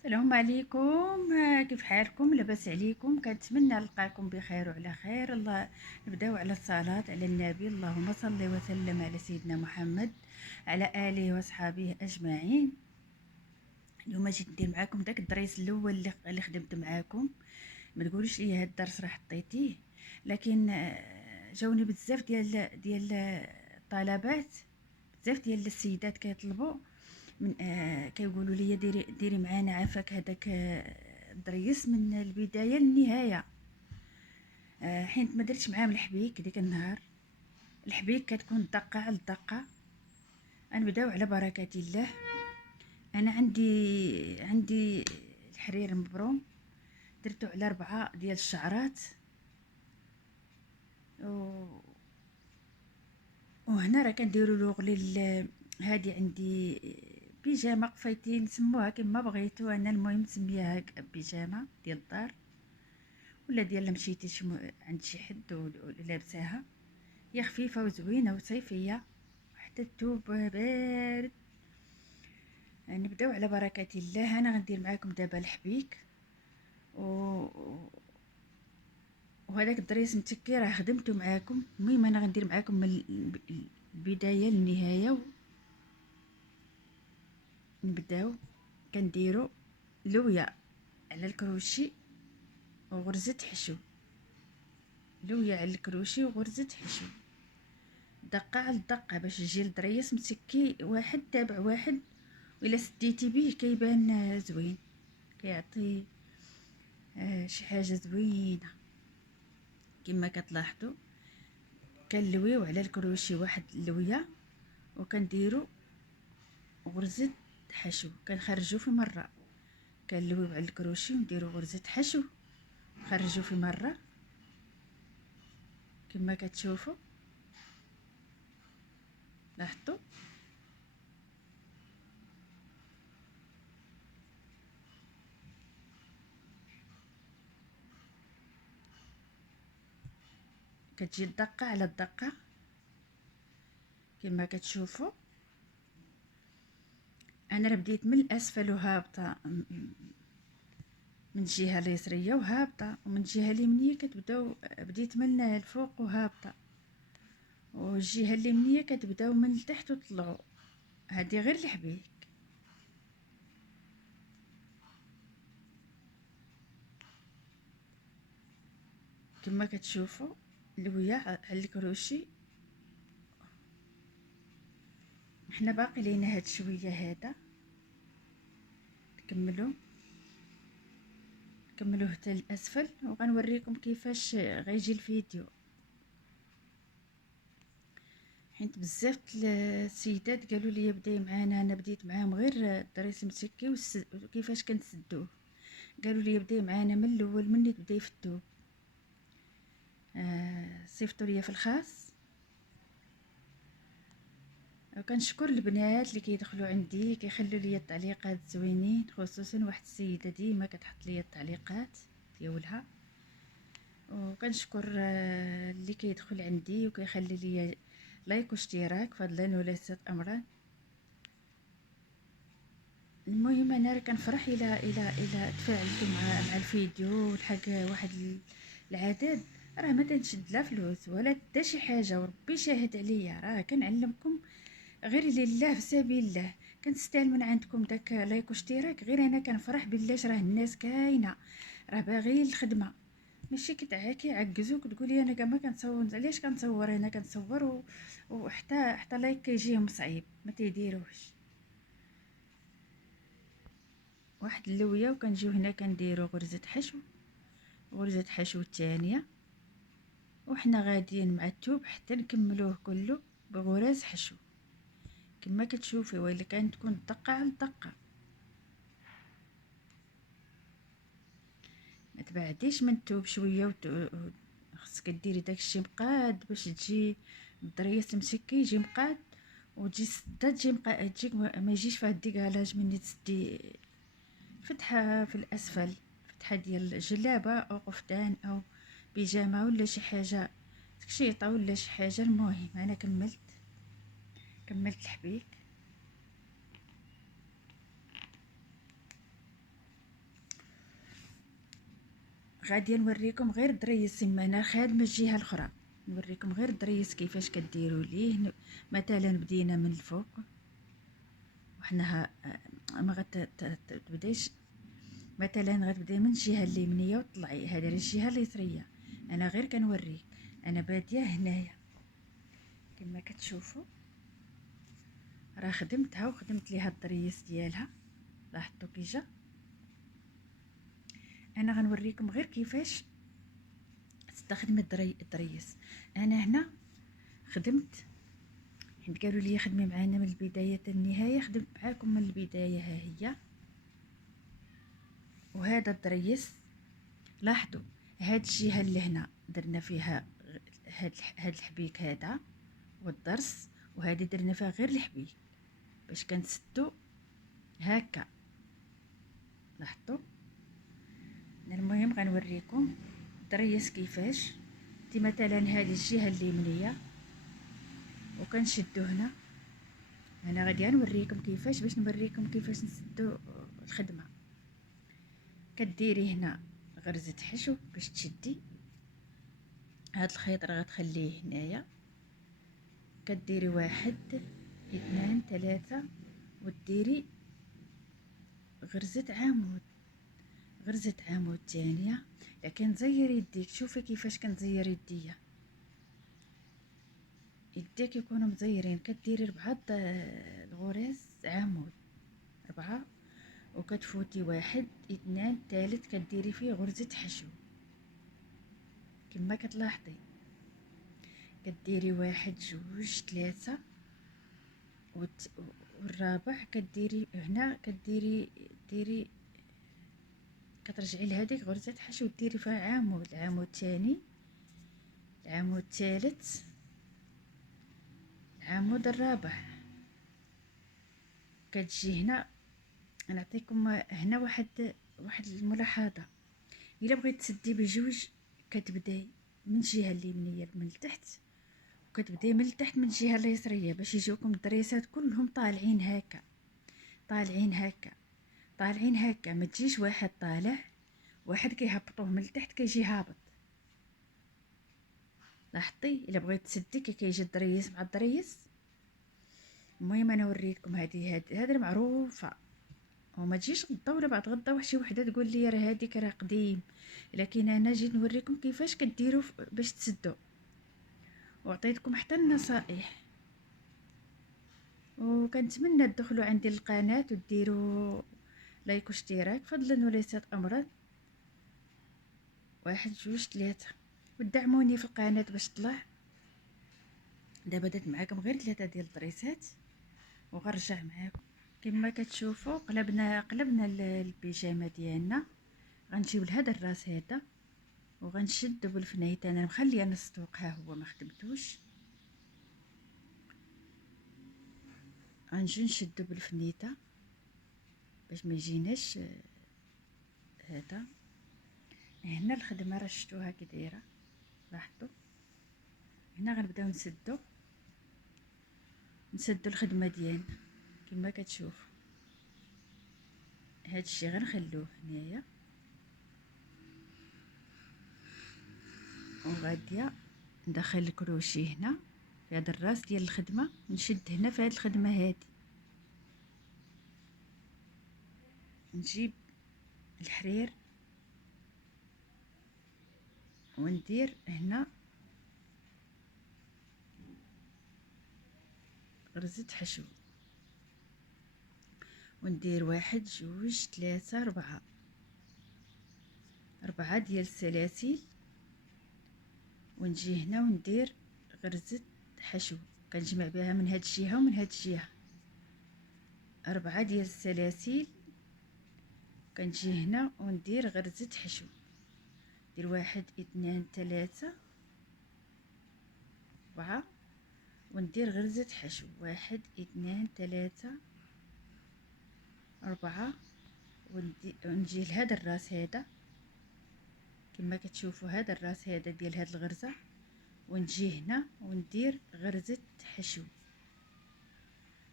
السلام عليكم. كيف حالكم؟ لاباس عليكم؟ كنتمنى نلقاكم بخير وعلى خير. الله نبداو على الصلاة على النبي. اللهم صل وسلم على سيدنا محمد على آله وصحابه أجمعين. اليوم جيت ندير معاكم داك الدريس الاول اللي خدمت معاكم. ما تقولوش لي هاد الدرس راه حطيتيه، لكن جاوني بزاف ديال الطلبات، بزاف ديال السيدات كيطلبوا من كيقولوا لي ديري معانا عافاك هذاك الدريس من البدايه للنهايه. حيت ما درتش معاهم الحبيك ديك النهار. الحبيك كتكون دقه على الدقه. غنبداو على بركه الله. انا عندي الحرير مبروم، درتو على 4 ديال الشعرات. وهنا راه كنديروا له غليل. هادي عندي بيجامه قفيتين، سموها كما بغيتو، انا المهم نسميها بيجامه ديال الدار ولا ديال مشيتي عند شي حد ولابساها. هي خفيفه وزوينه وصيفيه، حتى الثوب بارد. نبداو على بركه الله. انا غندير معاكم دابا الحبيك وهذاك الدريس متكي راه خدمته معاكم. المهم انا غندير معاكم من البدايه للنهايه. نبداو كنديروا لويا على الكروشي وغرزة حشو، لويا على الكروشي وغرزة حشو، دقة على الدقة باش يجي الدريس مسكي واحد تابع واحد. وإلا سديتي بيه كيبان زوين، كيعطي شي حاجة زوينة. كما كتلاحظوا كنلويو على الكروشي واحد اللوية وكنديروا غرزة حشو، كنخرجوا في مرة. كنلويو على الكروشي ونديروا غرزة حشو، نخرجوا في مرة كما كتشوفوا. لاحظتوا كتجي الدقة على الدقة كما كتشوفوا. انا راه بديت من الاسفل وهابطه، من الجهه اليسريه وهابطه، ومن الجهه اليمنيه كتبداو بديت من الفوق وهابطه، والجهه اليمنيه كتبداو من التحت وطلعوا. هذه غير الحبيك. كما كتشوفوا لويا على الكروشي. حنا باقي لينا هاد شويه هذا، نكملوا حتى الاسفل وغنوريكم كيفاش غيجي الفيديو. حيت بزاف السيدات قالوا لي بداي معانا، انا بديت معاهم غير الدريس مسكي وكيفاش كنسدوه. قالوا لي بداي معانا من الاول مني تبداي في الثوب. صيفطوا لي في الخاص. وكنشكر البنات اللي كيدخلوا عندي كيخلوا لي التعليقات زوينين، خصوصا واحد السيده ديما كتحط لي التعليقات ديالها. وكنشكر اللي كيدخل عندي وكيخلي لي لايك واشتراك فضلا وليس امرا. المهم انا راه كنفرح الى تفاعلتوا مع الفيديو ولحق واحد العدد. راه ما تنشد لا فلوس ولا حتى شي حاجه، وربي شاهد عليا راه كنعلمكم غير لله في سبيل الله. كنستاهل من عندكم داك لايك واشتراك. غير انا كنفرح بالله راه الناس كاينه راه باغي الخدمه، ماشي كيعجزوك تقولي انا كاع ما كنصور. علاش كنصور؟ انا كنصور وحتى لايك كيجيهم صعيب ما تيديروش. واحد اللويه وكنجيو هنا كنديروا غرزه حشو، غرزه حشو الثانيه، وحنا غاديين مع الثوب حتى نكملوه كله بغرز حشو كما كتشوفي. وإلا كانت تكون دقه على الدقه، ما تبعديش من الثوب شويه خصك ديري داكشي مقاد باش تجي الدريس مسكي يجي مقاد، وتجي السده تجي تجيك ما يجيش فيها الديكالاج مني تسدي فتحه في الاسفل، فتحه ديال جلابه او قفطان او بيجامه ولا شي حاجه تكشيطه ولا شي حاجه. المهم انا كملت الحبيك. غادي نوريكم غير دريس انا خادمه الجهه الاخرى، نوريكم غير دريس كيفاش كديروا ليه. مثلا بدينا من الفوق وحنا ما غتبدايش، مثلا غتبداي من الجهه اليمنيه وطلعي، هذه الجهه اليسريه. انا غير كنوريك، انا باديه هنايا كما كتشوفوا، راه خدمتها وخدمت ليها الضريس ديالها. لاحظتوا كي جا. انا غنوريكم غير كيفاش تستخدم الضريس. انا هنا خدمت، حيت قالوا لي خدمي معانا من البدايه حتى النهايه، خدمت معاكم من البدايه. ها هي، وهذا الضريس لاحظوا هاد الجهه اللي هنا درنا فيها هاد الحبيك هذا والضرس، وهذه درنا فيها غير الحبيك باش كنسدو هكا. لاحظتوا. المهم غنوريكم الضريس كيفاش. دي مثلا هذه الجهه اليمنيه وكنشدو هنا. انا غادي نوريكم كيفاش، باش نوريكم كيفاش نسدو الخدمه. كديري هنا غرزه حشو باش تشدي هاد الخيط، راه غتخليه هنايا. كديري 1 2 3 وديري غرزه عمود، غرزه عمود ثانيه. لكن زيري يديك، شوفي كيفاش كنزير يديا، يديك يكونوا مزيرين. كديري 4 الغرز عمود، 4، وكتفوتي 1 2 ثالث كديري فيه غرزة حشو كما كتلاحظي. كديري 1 2 3 والرابع كديري هنا، ديري كترجعي لهذيك غرزة حشو وديري فيها عمود، العمود الثاني، العمود الثالث، العمود الرابع. كتجي هنا نعطيكم هنا واحد الملاحظه. الا بغيت تسدي بجوج كتبداي من الجهه اليمنيه من التحت، وكتبداي من التحت من الجهه اليسريه، باش يجيوكم الدريسات كلهم طالعين هكا، طالعين هكا، طالعين هكا. ما تجيش واحد طالع واحد كيهبطوه من التحت كيجي هابط. لاحظتي. الا بغيت تسدي كيجي الدريس مع الدريس. المهم انا وريتكم هذه معروفه، وما تجيش غدا ولا بعد غدا وشي وحده تقول لي راه هذيك راه قديم. لكن انا جيت نوريكم كيفاش كديروا باش تسدوا، وعطيتكم حتى النصائح. وكنتمنى تدخلوا عندي القناه وديروا لايك واشتراك فضلا وليس امرا. 1 2 3 ودعموني في القناه باش طلع. دابا درت معاكم غير 3 ديال الدريسات وغنرجع معاكم. كما كتشوفوا قلبنا البيجامه ديالنا. غنجيب لهذا الراس هذا وغنشدو بالفنيت. انا مخليه نص ها هو ما خدمتوش. غنجي نشدو بالفنيته باش ما يجيناش هذا. هنا الخدمه راه شفتوها كي دايره. لاحظتوا. هنا غنبداو نسدو الخدمه ديالنا كما كتشوفوا. هاد الشيء غنخلوه هنايا، وغاديه ندخل الكروشي هنا في هذا الراس ديال الخدمه، نشد هنا في هذه الخدمه هذه، نجيب الحرير وندير هنا غرزة حشو، وندير 1 2 3 4 ديال السلاسل، ونجي هنا وندير غرزة حشو كنجمع بها من هاد الجهة ومن هاد الجهة. 4 ديال السلاسل، كنجي هنا وندير غرزة حشو، ندير 1 2 3 4 وندير غرزة حشو 1 2 3 4 ونجي لهذا الراس هذا كما كتشوفوا، هذا الراس هذا ديال هاد الغرزة، ونجي هنا وندير غرزة حشو،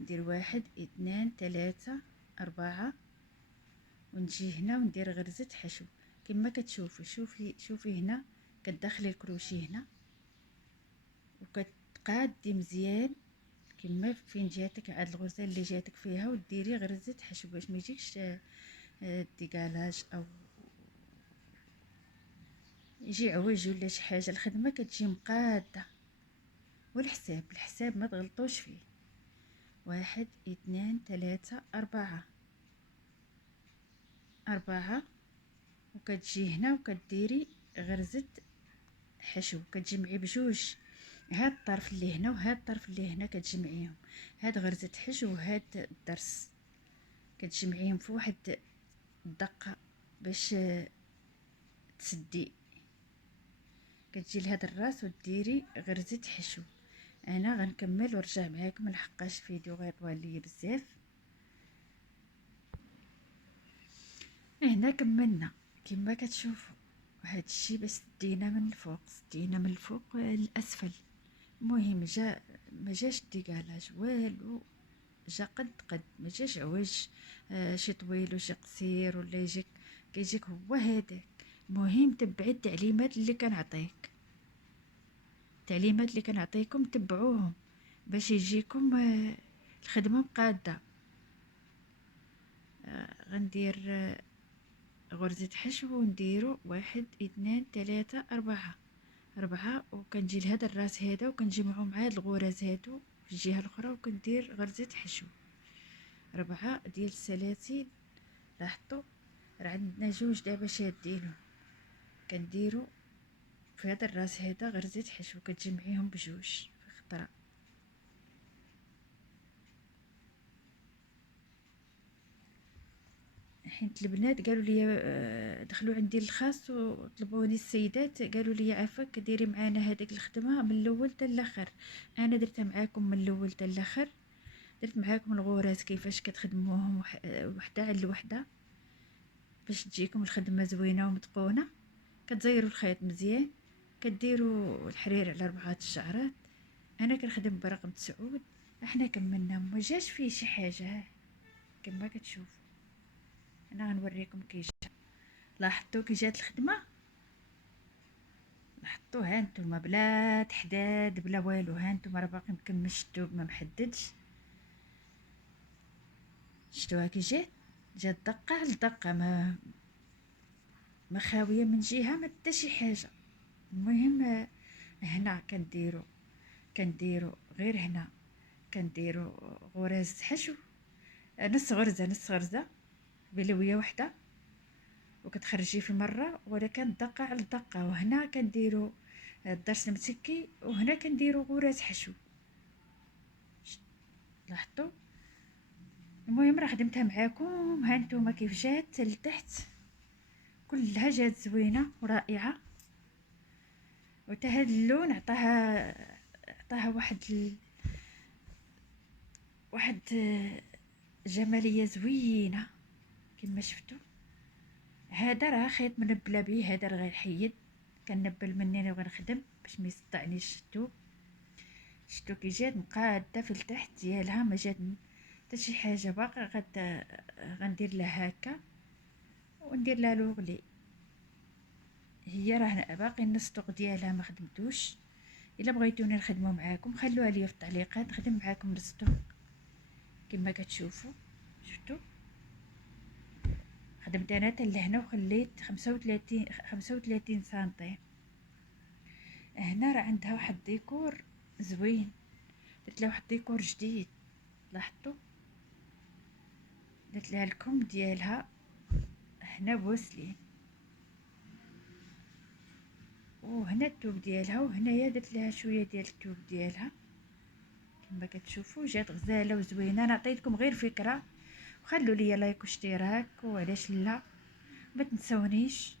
ندير 1 2 3 4 ونجي هنا وندير غرزة حشو. كما كتشوفي. شوفي هنا كتدخلي الكروشي هنا وكتقادي مزيان كما فين جاتك هاد الغرزه اللي جاتك فيها، وديري غرزه حشو باش ما يجيكش الديكالاج او يجي عوج ولا شي حاجه. الخدمه كتجي مقاده، والحساب ما تغلطوش فيه. 1 2 3 4 وكتجي هنا وكديري غرزه حشو، كتجمعي بجوج هاد الطرف اللي هنا وهاد الطرف اللي هنا، كتجمعيهم. هاد غرزه حشو وهاد الضرس كتجمعيهم في واحد الدقه باش تسدي. كتجي لهاد الراس وديري غرزه حشو. انا غنكمل ونرجع معاكم لحقاش فيديو غيطول ليا بزاف. هنا كملنا كما كتشوفوا هاد الشيء، بس دينا من الفوق، دينا من الفوق للاسفل. المهم ما جاش ديكالاج والو، جا قد ما جاش عوج شي طويل وشي قصير ولا كيجيك هو هذاك. المهم تبعي التعليمات اللي كنعطيك، التعليمات اللي كنعطيكم تبعوهم باش يجيكم الخدمه مقاده. غندير غرزه حشو ونديرو 1 2 3 4 وكنجي لهذا الراس هذا وكنجمعو مع هاد الغرز هادو في الجهه الاخرى وكندير غرزه حشو. 4 ديال السلاسل. لاحظتوا راه عندنا جوج دابا شادينهم، كنديرو في هذا الراس هذا غرزه حشو كتجمعيهم بجوج في خطره. حيت البنات قالوا لي دخلوا عندي الخاص وطلبوني السيدات قالوا لي عافاك ديري معانا هذيك الخدمه من الاول حتى الاخر. انا درتها معاكم من الاول حتى الاخر، درت معاكم الغرز كيفاش كتخدموهم وحده على الوحده باش تجيكم الخدمه زوينه ومتقونه. كتزيروا الخيط مزيان، كديروا الحرير على 4 الشعرات. انا كنخدم برقم 9. احنا كملنا ما جاش فيه شي حاجه كما كتشوفوا. انا غنوريكم كي جا. لاحظتوا كي جات الخدمه، لاحظتوا ها نتوما بلا تحداد بلا والو، ها نتوما راه باقي مكملش الثوب ما محددش. شفتوها كي جات دقه على دقه، ما خاويه من جهه ما حتى شي حاجه. المهم هنا كنديرو غير هنا كنديرو غرز حشو، نص غرزه بلويه وحده وكتخرجي في مره، ولكن دقه على دقه. وهنا كنديرو الضرس المسكي وهنا كنديرو غرز حشو. لاحظتوا؟ المهم راه خدمتها معاكم، ها نتوما كيف جات لتحت كلها جات زوينه ورائعه. وتا هاد اللون عطاها واحد جماليه زوينه كما شفتوا. هذا راه خيط منبله به، هذا راه غيحيد، كنبل مني وغنخدم باش ما يصدعنيش الثوب. شفتوا كي جات مقاده في التحت ديالها، ما جات حتى شي حاجه. باقي غندير لها هكا وندير لها لوغلي. هي راه باقي النسطق ديالها ما خدمتوش. الا بغيتوني نخدمو معاكم خلوها لي في التعليقات، نخدم معاكم النسطق كما كتشوفوا. شفتوا خدمت انا حتى لهنا وخليت 35 سنتيم. هنا راه عندها واحد الديكور زوين، درت لها واحد الديكور جديد. لاحظتوا درت لها الكم ديالها هنا بوسلين، وهنا التوب ديالها، وهنايا درت لها شويه ديال التوب ديالها كما كتشوفوا. جات غزاله وزوينه. انا عطيتكم غير فكره، وخلوا لي لايك واشتراك وعلاش لا. ما تنسونيش،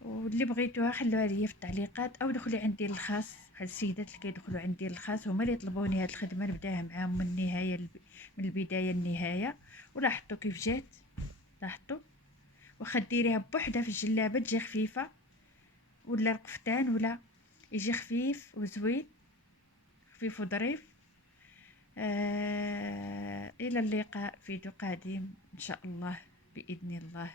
واللي بغيتوها خلوها لي في التعليقات او دخلي عندي الخاص. بحال السيدات اللي كيدخلوا عندي الخاص هما اللي يطلبوني هاد الخدمه نبداها معاهم من النهايه من البدايه للنهايه. ولاحظتوا كيف جات؟ لاحظتوا واخا ديريها بوحدها في الجلابه تجي خفيفه، ولا القفطان ولا يجي خفيف وزوين، خفيف وظريف. الى اللقاء فيديو قادم ان شاء الله باذن الله.